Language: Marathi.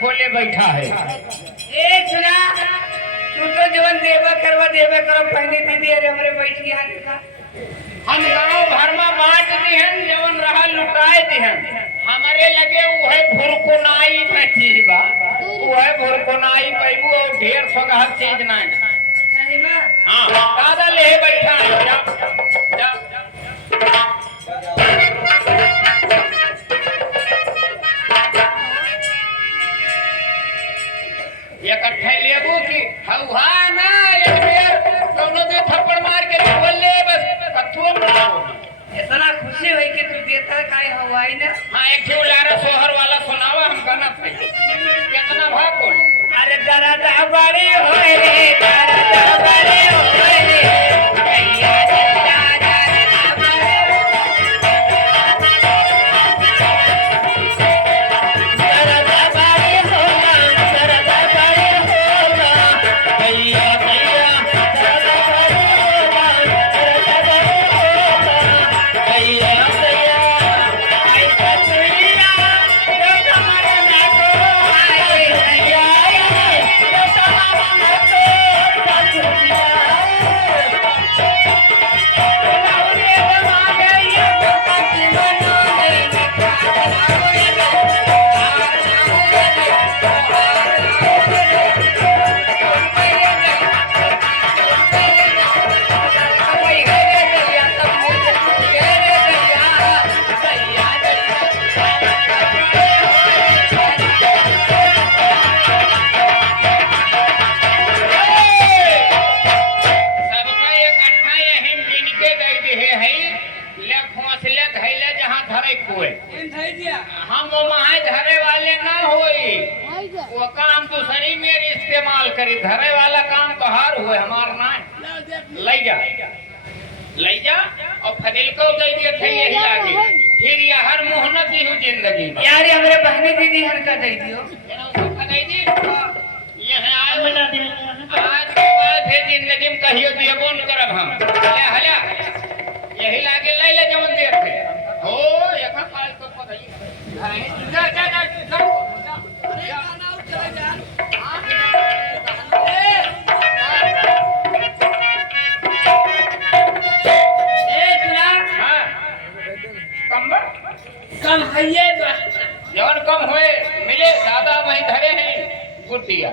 खोले बैठा है सुना तू तो जीवन देवा करो पहले दीदी अरे हमरे बैठ गया देखा हम गांव भर में बांट दिहन जवन रहा लुटाए दिहन हमारे लगे वह भुरकुनाई में चीज बा वह भुरकुनाई पैबू और ढेर सगहर चीज ना सही बा हां दादा ले बैठा है जा जा इकट्ठे लेबू की हवा ना एक बेर दोनों दे थप्पड़ मार के बोल ले बस कथुआ इतना खुशी हुई कि तू देता काहे हवाई ना हां एक ठे उलारा सोहर वाला सुनावा हम गाना था कितना भाग बोल अरे दरदा बड़ी होए रे दरदा बड़ी होए रे कैया हम वहाँ धरे वाले ना होई वो काम दूसरी में इस्तेमाल करी धरे वाला काम तो हर हुए हमार ना ले जा और फदिल को दे दिए थे यही आगे फिर ये हर मुहनत ही हूँ जिंदगी में यार हमरे बहने दीदी हर का दे दियो यहाँ आए बना दे आज के बाद फिर जिंदगी में कहियो दिए बोल करब हम हला यही लागे ले ले जवन देर थे हो यखा काल को पधई जा जा जा अरे गाना उठ चले जा कम है ये जवन कम हुए मिले दादा वहीं धरे हैं गुटिया